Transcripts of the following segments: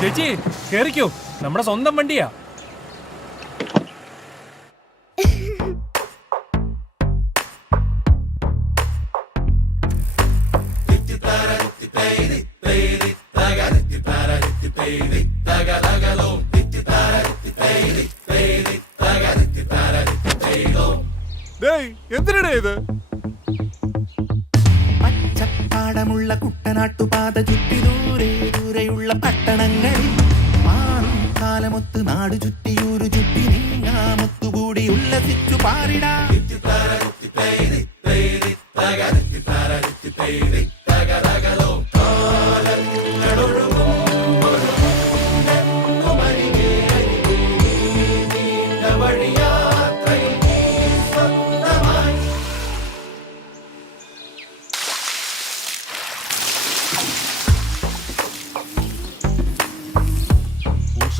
ചേച്ചി കേറിക്കോ, നമ്മുടെ സ്വന്തം വണ്ടിയാ. എന്തിനാ ഇത്? പച്ചപ്പാടമുള്ള കുട്ടനാട്ടുപാത ചുറ്റി ദൂരെ ദൂരെയുള്ള പട്ടണങ്ങളിൽ മാറും കാലമൊത്ത് നാടു ചുറ്റിയൂരു ചുറ്റി നീങ്ങാമൊത്തുകൂടി ഉല്ലസിച്ചു പാറിടാ.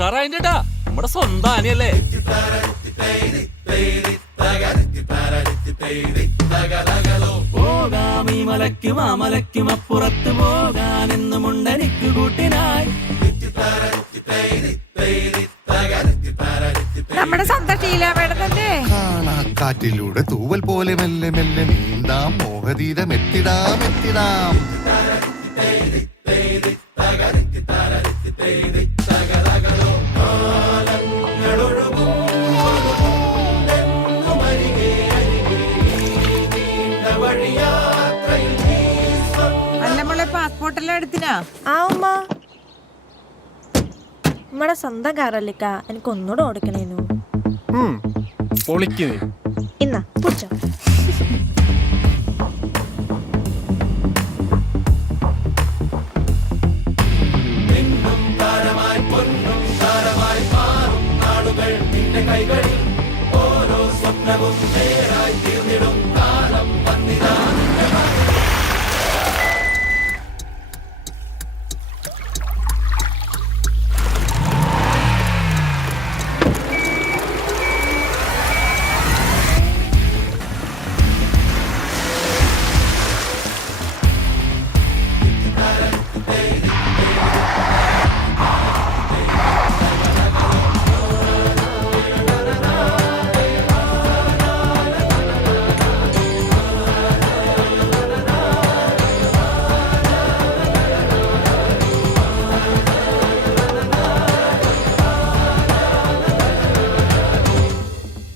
ഉഷാറായിട്ടാ, നമ്മുടെ സ്വന്തം ആനയല്ലേ. പോകാമീ മലയ്ക്കും ആ മലയ്ക്കും അപ്പുറത്ത് പോകാനെന്നുമുണ്ടെനിക്ക് കൂട്ടിനായി. നമ്മുടെ സ്വന്തം ശീലാവേടതല്ലേ. കാണാക്കാറ്റിലൂടെ തൂവൽ പോലെ മെല്ലെ മെല്ലെ നീന്താം, മോഹതീരം എത്തിടാം എത്തിടാം. അല്ല പാസ്പോർട്ടെല്ലാം എടുത്തിനാ? ആ ഉമ്മ, നമ്മടെ സ്വന്തം കാറല്ലിക്ക, എനിക്ക് ഒന്നുകൂടെ ഓടിക്കണേനു. പൊളിക്കുന്നേ. ഇന്നാ പുടിച്ചോ.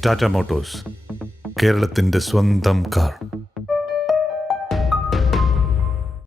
ടാറ്റ മോട്ടോഴ്സ്, കേരളത്തിന്റെ സ്വന്തം കാർ.